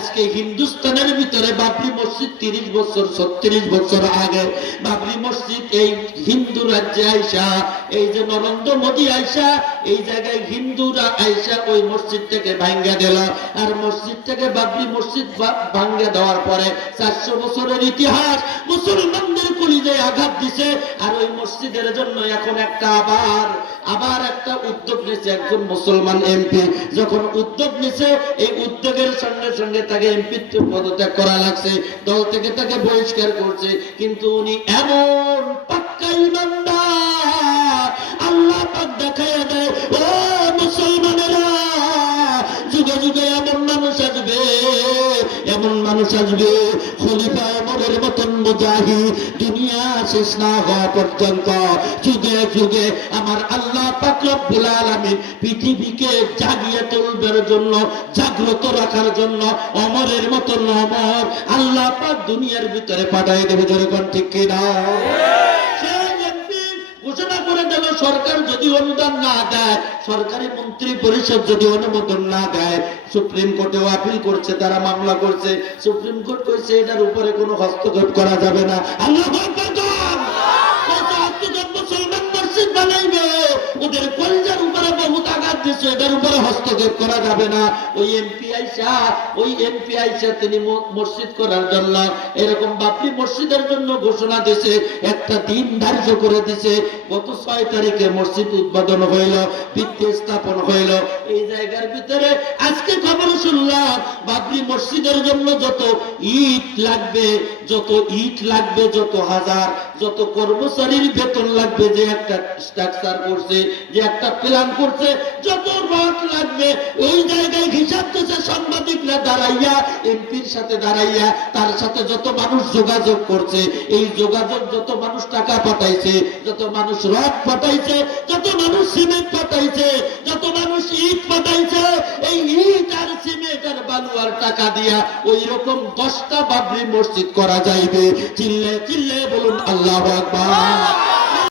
আজকে হিন্দুস্তানের ভিতরে বাবরি মসজিদ 30 বছর 36 বছর আগে বাবরি মসজিদ এই হিন্দু রাজ্যে আইসা, এই যে নরেন্দ্র মোদী আইসা এই জায়গায় হিন্দুরা আইসা ওই মসজিদটাকে ভাঙ্গা দিল। আর মসজিদটাকে বাবরি মসজিদ ভাঙ্গা দেওয়ার পরে 400 বছরের ইতিহাস মুসলমানদের কলিজায় আঘাত দিছে। আর ওই মসজিদের জন্য এখন একটা আবার একটা উদ্যোগ নিয়েছে একজন মুসলমান এমপি। যখন উদ্যোগ নিছে এই উদ্যোগের সঙ্গে সঙ্গে তাকে এমপি পদত্যাগ করা লাগছে, দল থেকে তাকে বহিষ্কার করছে। কিন্তু উনি এমন পাক্কা ইমানদার, আল্লাহ পাক দেখাইয়া দেয় ও মুসলমানেরা, যুগে যুগে এমন মানুষ আসবে, এমন মানুষ আসবে খলিফা ওমরের মতন মুজাহিদ দুনিয়া শেষ না হওয়া পর্যন্ত যুগে যুগে আমার আল্লাহ পাক রব্বুল আলামিন পৃথিবীকে জাগিয়ে তুলবার জন্য, জাগ্রত রাখার জন্য ওমরের মতন ওমর আল্লাহ পাক দুনিয়ার ভিতরে পাঠায় দেবে। যেরকম ঠিক কিনা? ঘোষণা করে দিল সরকার যদি অনুদান না দেয়, সরকারি মন্ত্রী পরিষদ যদি অনুমোদন না দেয়, সুপ্রিম কোর্টেও আপিল করছে, তারা মামলা করছে, সুপ্রিম কোর্ট কইছে এটার উপরে কোনো হস্তক্ষেপ করা যাবে না। আল্লাহু আকবার! মুসলমান মসজিদ বানাইবে, ওদের কলজার উপরে বহুত আঘাত দিচ্ছে, এটার উপরে হস্তক্ষেপ করা যাবে না। ওই এমপি আইসা তিনি মসজিদ করার জন্য এরকম বাবরি মসজিদের জন্য ঘোষণা দিয়েছে, একটা দিন ধার্য করে দিয়েছে। গত 6 তারিখে মসজিদ উদ্বোধন হইল, ভিত্তি স্থাপন হইল। এই জায়গার ভিতরে আজকে খবর শুনলাম বাবরি মসজিদের জন্য যত ইট লাগবে, যত হাজার, যত কর্মচারীর বেতন লাগবে, যে একটা স্ট্রাকচার করছে, যে একটা প্ল্যান করছে, যত রড লাগবে ওই জায়গায় হিসাব দিচ্ছে সাংবাদিকরা দাঁড়াইয়া, এমপির সাথে দাঁড়াইয়া, তার সাথে যত মানুষ যোগাযোগ করছে, এই যোগাযোগ যত মানুষ টাকা পাঠাইছে, যত মানুষ রড পাঠাইছে, যত মানুষ সিমেন্ট পাঠাইছে, যত মানুষ ইট পাঠাইছে, এই ইট আর সিমেন্ট আর বালু আর টাকা দিয়া ওই রকম 10টা বাবরি মসজিদ করা যাইবে। চিল্লে চিল্লে বলুন আল্লাহু আকবার।